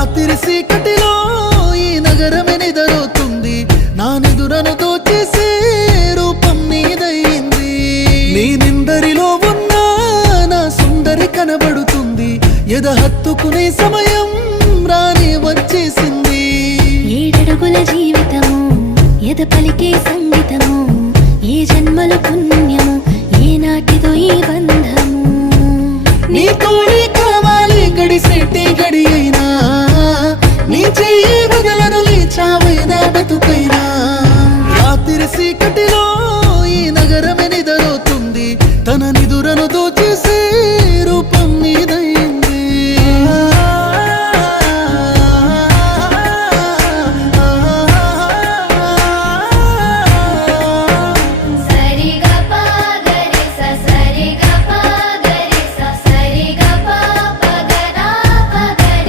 రాత్రి చీకటిలో ఈ నగరమే నిద్రపోతుంది, నా నిదురను దోచేసే రూపం నీదయింది. నీ నిందరిలో ఉన్న నా సుందరి కనబడుతుంది, ఎద హత్తుకునే సమయం రాని వచ్చేసింది. ఏడడుగుల జీవితము ఎద పలికే సంగీతము, ఏ జన్మల పుణ్యము ఏ నాటిదో ఈ బంధము. నీ తోడే కావాలి గడిసేటి గడి అయినా, నీ చెయ్యి వదలను చావైనా బతుకైనా. రాత్రి చీకటి